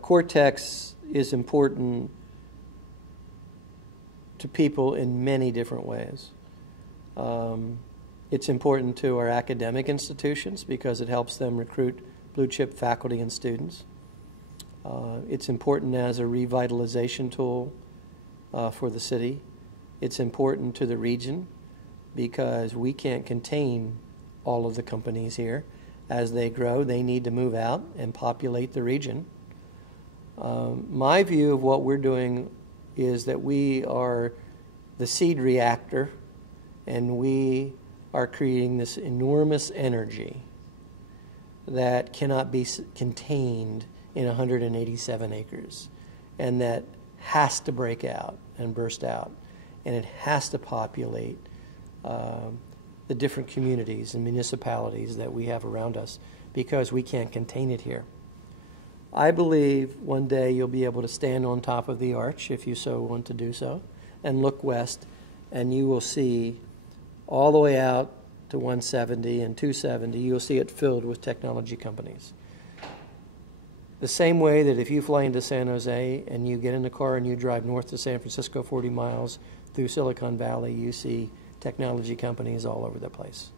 Cortex is important to people in many different ways. It's important to our academic institutions because it helps them recruit blue chip faculty and students. It's important as a revitalization tool for the city. It's important to the region because we can't contain all of the companies here. As they grow, they need to move out and populate the region. My view of what we're doing is that we are the seed reactor, and we are creating this enormous energy that cannot be contained in 187 acres, and that has to break out and burst out, and it has to populate the different communities and municipalities that we have around us because we can't contain it here. I believe one day you'll be able to stand on top of the arch, if you so want to do so, and look west, and you will see all the way out to 170 and 270, you'll see it filled with technology companies. The same way that if you fly into San Jose and you get in a car and you drive north to San Francisco 40 miles through Silicon Valley, you see technology companies all over the place.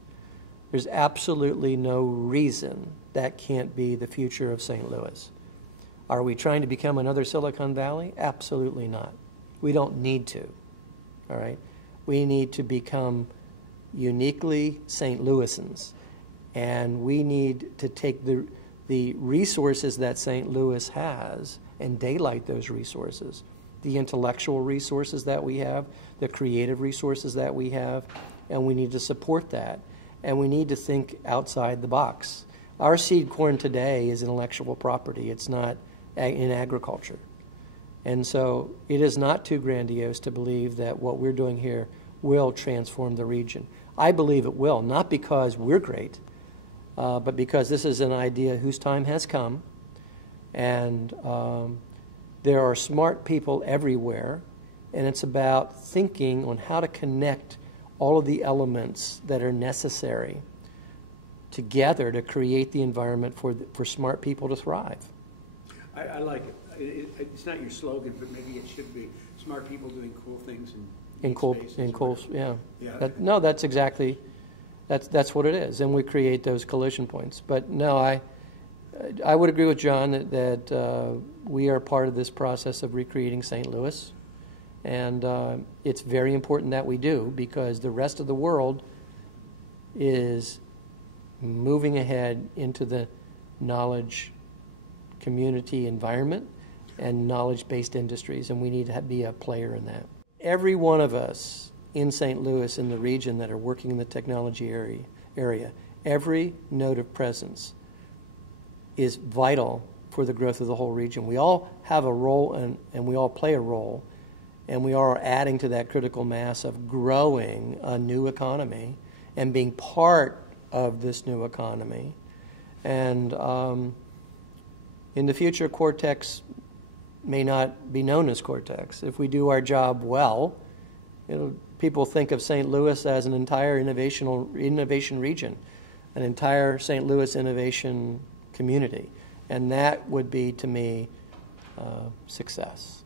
There's absolutely no reason that can't be the future of St. Louis. Are we trying to become another Silicon Valley? Absolutely not. We don't need to, all right? We need to become uniquely St. Louisans, and we need to take the resources that St. Louis has and daylight those resources, the intellectual resources that we have, the creative resources that we have, and we need to support that, and we need to think outside the box. Our seed corn today is intellectual property. It's not in agriculture. And so it is not too grandiose to believe that what we're doing here will transform the region. I believe it will, not because we're great, but because this is an idea whose time has come, and there are smart people everywhere, and it's about thinking on how to connect all of the elements that are necessary together to create the environment for smart people to thrive. I like it. It's not your slogan, but maybe it should be smart people doing cool things in cool, yeah. No, that's exactly, that's what it is, and we create those collision points. But no, I would agree with John that we are part of this process of recreating St. Louis, and it's very important that we do because the rest of the world is moving ahead into the knowledge community environment and knowledge-based industries, and we need to be a player in that. Every one of us in St. Louis, in the region that are working in the technology area, every node of presence is vital for the growth of the whole region. We all have a role, and we all play a role, and we are adding to that critical mass of growing a new economy and being part of this new economy. And in the future, Cortex may not be known as Cortex. If we do our job well, people think of St. Louis as an entire innovation region, an entire St. Louis innovation community. And that would be, to me, success.